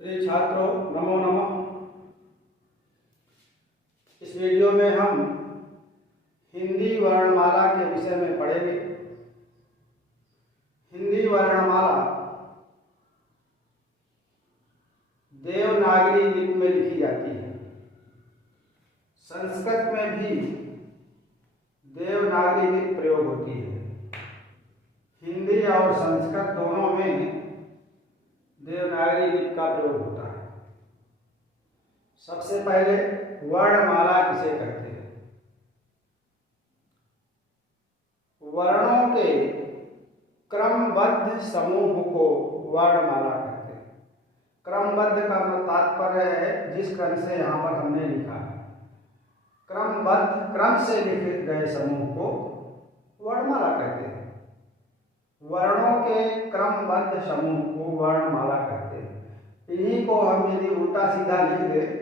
प्रिय छात्रों, नमो नमः। इस वीडियो में हम हिंदी वर्णमाला के विषय में पढ़ेंगे। हिंदी वर्णमाला देवनागरी लिपि में लिखी जाती है। संस्कृत में भी देवनागरी लिपि प्रयोग होती है। हिंदी और संस्कृत दोनों में देवनागरी लिपि का प्रयोग होता है। सबसे पहले वर्णमाला किसे कहते हैं? वर्णों के क्रमबद्ध समूह को वर्णमाला कहते हैं। क्रमबद्ध का तात्पर्य है जिस क्रम से यहाँ पर हमने लिखा है। क्रमबद्ध क्रम से लिखे गए समूह को वर्णमाला कहते हैं। वर्णों के क्रमबद्ध समूह को वर्णमाला कहते हैं। इन्हीं को हम यदि उल्टा सीधा लिख दें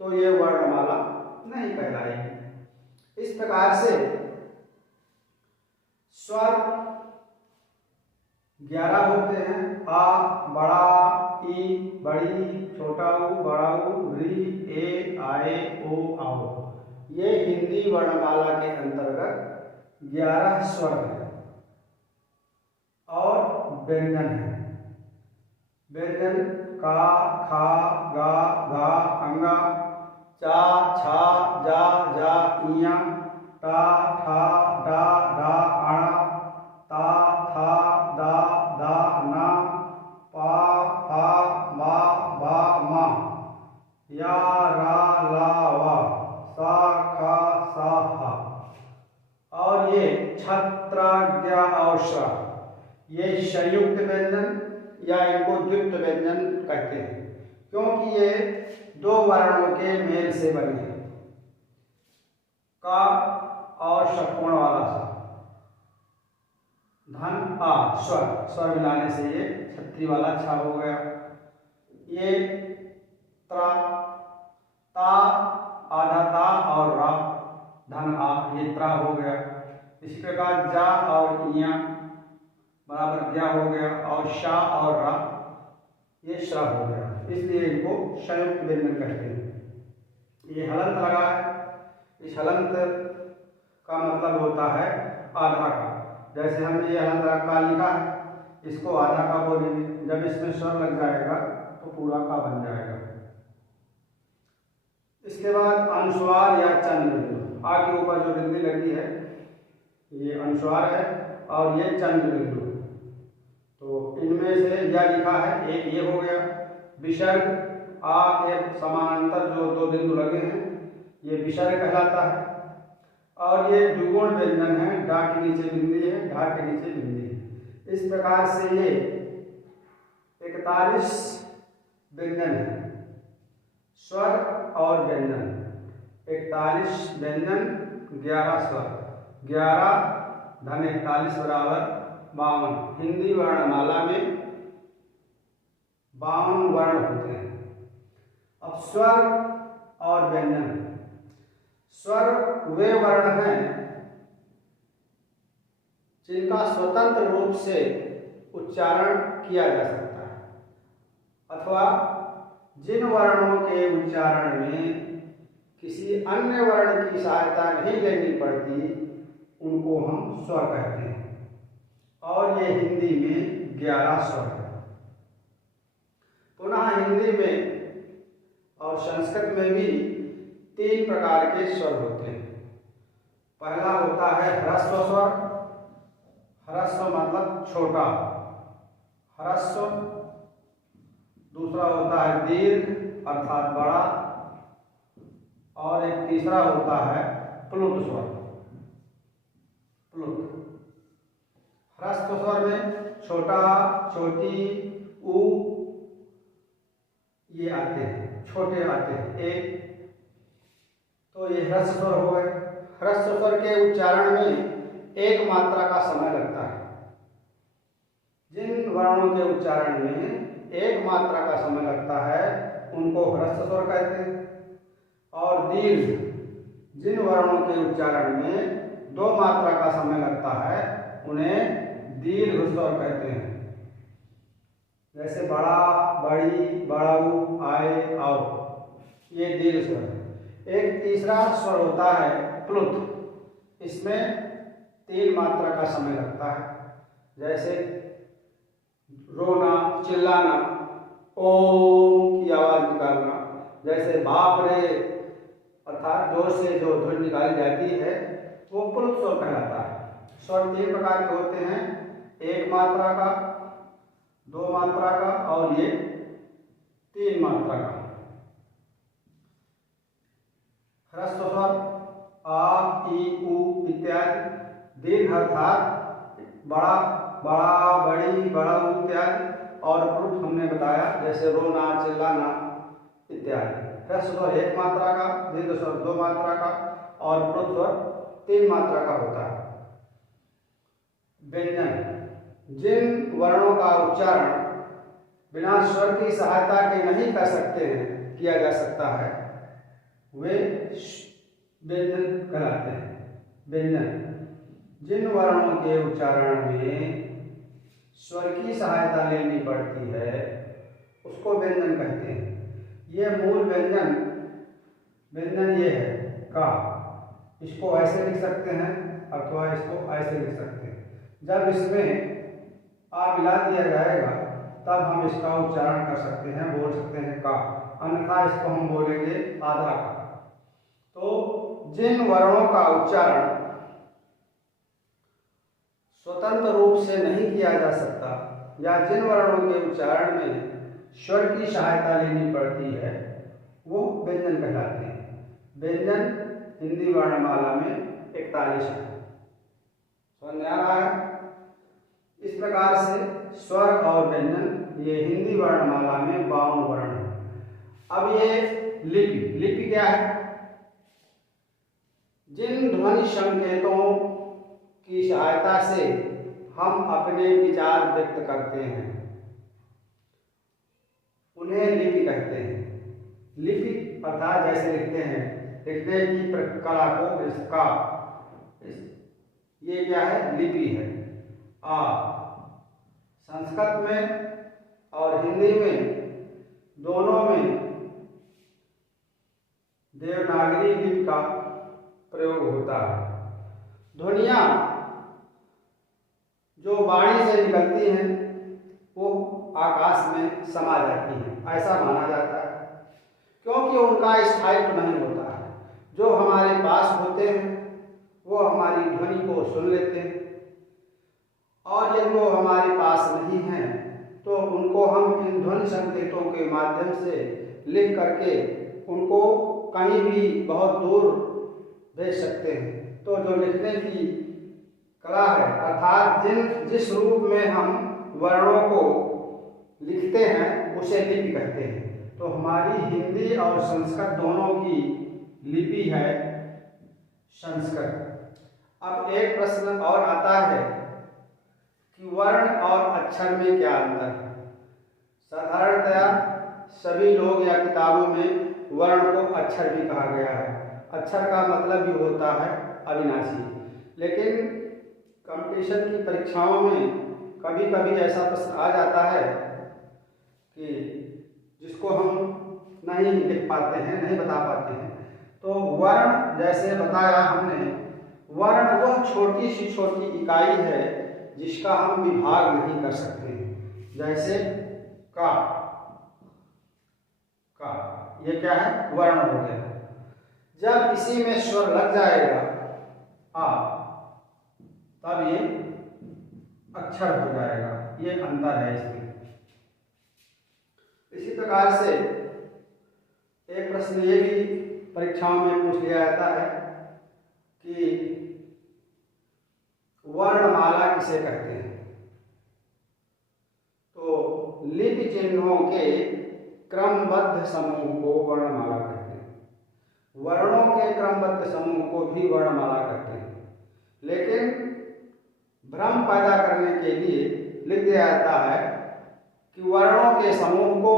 तो ये वर्णमाला नहीं कहलाएगी। इस प्रकार से स्वर 11 होते हैं। आ बड़ा, ई बड़ी, छोटा ऊ बड़ा ऊ, री ए आए ओ आओ। ये हिंदी वर्णमाला के अंतर्गत 11 स्वर हैं और व्यंजन है। व्यंजन का, खा, गा, घा, अंगा, चा, छा, जा, जा, इया, टा, ठा, डा, ढा, अणा, ता, था, दा, धा, ना, पा, फा, मा, भा, मा, या, रा, ला, वा, सा, खा, सा, हा। और ये छत्र, ज्ञ और श्र, ये संयुक्त व्यंजन या इनको द्वित्व व्यंजन कहते हैं, क्योंकि ये दो वर्णों के मेल से बने हैं। का और षट्कोण वाला सा, धन आ, स्वर मिलाने से ये छत्री वाला छा हो गया। ये त्रा, ता, आधा ता और रा, धन आ, ये त्रा हो गया। इसी प्रकार जा और इया बराबर ज्ञा हो गया और शा और रा ये श्रा हो गया। इसलिए इनको संयुक्त व्यंजन कहते हैं। ये हलंत लगा है। इस हलंत का मतलब होता है आधा का। जैसे हमने ये हलंत का लिखा है, इसको आधा का बोलेंगे। जब इसमें स्वर लग जाएगा तो पूरा का बन जाएगा। इसके बाद अनुस्वार या चंद्र बिंदु। आ के ऊपर जो बिंदी लगी है ये अनुस्वार है और ये चंद्र बिंदु। तो इनमें से यह लिखा है, एक ये हो गया। विसर्ग आ के समानांतर जो दो बिंदु लगे हैं ये विसर्ग कहलाता है। और ये द्विगुण व्यंजन है। डा के नीचे बिंदी है, ढा के नीचे बिंदी है। इस प्रकार से ये 41 व्यंजन है। स्वर और व्यंजन 41 व्यंजन, 11 स्वर। 11 धन 41 बराबर 52। हिंदी वर्णमाला में 52 वर्ण होते हैं। अब स्वर और व्यंजन। स्वर वे वर्ण हैं जिनका स्वतंत्र रूप से उच्चारण किया जा सकता है अथवा जिन वर्णों के उच्चारण में किसी अन्य वर्ण की सहायता नहीं लेनी पड़ती उनको हम स्वर कहते हैं। और ये हिंदी में 11 स्वर है। पुनः हिंदी में और संस्कृत में भी 3 प्रकार के स्वर होते हैं। पहला होता है ह्रस्व स्वर। ह्रस्व मतलब छोटा, ह्रस्व। दूसरा होता है दीर्घ अर्थात बड़ा। और एक तीसरा होता है प्लुत स्वर। प्लुत। ह्रस्व स्वर में छोटा, छोटी, ऊ ये आते हैं, छोटे आते हैं एक। तो ये ह्रस्व स्वर हो गए। ह्रस्व स्वर के उच्चारण में एक मात्रा का समय लगता है। जिन वर्णों के उच्चारण में एक मात्रा का समय लगता है उनको ह्रस्व स्वर कहते हैं। और दीर्घ, जिन वर्णों के उच्चारण में 2 मात्रा का समय लगता है उन्हें दीर्घ स्वर कहते हैं। जैसे बड़ा, बड़ी, बड़ऊ, आए, आओ, ये दीर्घ स्वर। एक तीसरा स्वर होता है प्लुत। इसमें 3 मात्रा का समय लगता है, जैसे रोना, चिल्लाना, ओम की आवाज निकालना। जैसे बाप रे अर्थात जोर से जो ध्वनि निकाली जाती है वो प्लुत स्वर कहलाता है। स्वर 3 प्रकार के होते हैं, 1 मात्रा का, 2 मात्रा का और ये 3 मात्रा का। ह्रस्व स्वर आ, ई, उ इत्यादि। दीर्घ अर्थात बड़ा, बड़ा, बड़ी, बड़ऊ इत्यादि। और प्लुत हमने बताया जैसे रोना, चिल्लाना इत्यादि। ह्रस्व स्वर 1 मात्रा का, दीर्घ स्वर 2 मात्रा का और प्लुत स्वर 3 मात्रा का होता है। व्यंजन, जिन वर्णों का उच्चारण बिना स्वर की सहायता के नहीं कर सकते हैं, किया जा सकता है, वे व्यंजन कहलाते हैं। व्यंजन, जिन वर्णों के उच्चारण में स्वर की सहायता लेनी पड़ती है उसको व्यंजन कहते हैं। ये मूल व्यंजन, व्यंजन ये है का, इसको ऐसे लिख सकते हैं अथवा इसको ऐसे लिख सकते हैं। जब इसमें आ मिला दिया जाएगा तब हम इसका उच्चारण कर सकते हैं, बोल सकते हैं का, अन्यथा इसको हम बोलेंगे आधा का। तो जिन वर्णों का उच्चारण स्वतंत्र रूप से नहीं किया जा सकता या जिन वर्णों के उच्चारण में स्वर की सहायता लेनी पड़ती है वो व्यंजन कहलाते हैं। व्यंजन हिंदी वर्णमाला में 41 है। समझ में आ रहा है? इस प्रकार से स्वर और व्यंजन ये हिंदी वर्णमाला में 52 वर्ण है। अब ये लिपि, लिपि क्या है? जिन ध्वनि संकेतों की सहायता से हम अपने विचार व्यक्त करते हैं उन्हें लिपि कहते हैं। लिपि अर्थात जैसे लिखते हैं, लिखने की कला को, इसका ये क्या है? लिपि है। संस्कृत में और हिंदी में दोनों में देवनागरी लिपि का प्रयोग होता है। ध्वनियाँ जो वाणी से निकलती हैं वो आकाश में समा जाती हैं, ऐसा माना जाता है, क्योंकि उनका स्थायित्व नहीं होता है। जो हमारे पास होते हैं वो हमारी ध्वनि को सुन लेते हैं और यदि वो हमारे पास नहीं हैं तो उनको हम इन ध्वनि संकेतों के माध्यम से लिख करके उनको कहीं भी बहुत दूर भेज सकते हैं। तो जो लिखने की कला है अर्थात जिस रूप में हम वर्णों को लिखते हैं उसे लिपि कहते हैं। तो हमारी हिंदी और संस्कृत दोनों की लिपि है संस्कृत। अब एक प्रश्न और आता है कि वर्ण और अक्षर में क्या अंतर है? साधारणतया सभी लोग या किताबों में वर्ण को अक्षर भी कहा गया है। अक्षर का मतलब भी होता है अविनाशी, लेकिन कंपटीशन की परीक्षाओं में कभी कभी ऐसा प्रश्न आ जाता है कि जिसको हम नहीं लिख पाते हैं, नहीं बता पाते हैं। तो वर्ण जैसे बताया हमने, वर्ण वह छोटी सी छोटी इकाई है जिसका हम विभाग नहीं कर सकते हैं। जैसे का, ये क्या है? वर्ण हो गया। जब इसी में स्वर लग जाएगा तब ये अक्षर हो जाएगा। ये अंतर है इसमें। इसी प्रकार से एक प्रश्न ये भी परीक्षाओं में पूछ लिया जाता है कि वर्णमाला किसे कहते हैं? तो लिपि चिन्हों के क्रमबद्ध समूह को वर्णमाला कहते हैं। वर्णों के क्रमबद्ध समूह को भी वर्णमाला कहते हैं, लेकिन भ्रम पैदा करने के लिए लिख दिया जाता है कि वर्णों के समूह को,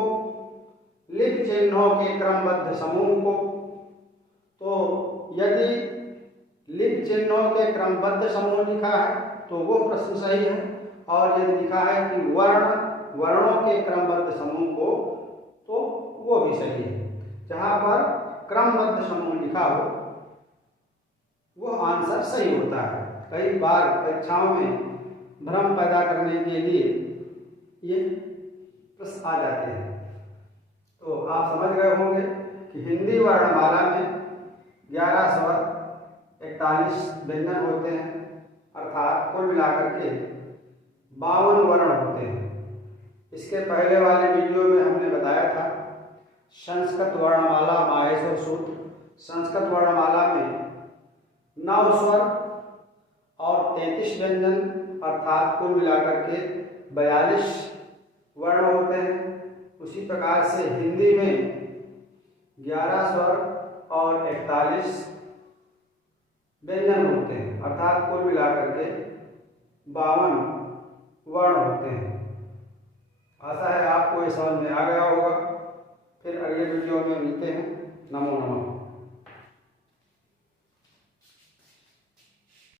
लिपि चिन्हों के क्रमबद्ध समूह को। तो यदि लिपि चिन्हों के क्रमबद्ध समूह लिखा है तो वो प्रश्न सही है, और यदि लिखा है कि वर्ण वर्णों के क्रमबद्ध समूह को तो वो भी सही है। जहाँ पर क्रमबद्ध समूह लिखा हो वो आंसर सही होता है। कई बार परीक्षाओं में भ्रम पैदा करने के लिए ये प्रश्न आ जाते हैं। तो आप समझ गए होंगे कि हिंदी वर्णमाला में 11 स्वर 41 व्यंजन होते हैं, अर्थात कुल मिलाकर के 52 वर्ण होते हैं। इसके पहले वाले वीडियो में हमने बताया था संस्कृत वर्णमाला माहेश्वर सूत्र। संस्कृत वर्णमाला में 9 स्वर और 33 व्यंजन अर्थात कुल मिलाकर के 42 वर्ण होते हैं। उसी प्रकार से हिंदी में 11 स्वर और 41 व्यंजन होते हैं, अर्थात कुल मिलाकर के 52 वर्ण होते हैं। आशा है आपको ये समझ में आ गया होगा। फिर अगले वीडियो में मिलते हैं। नमो नमः।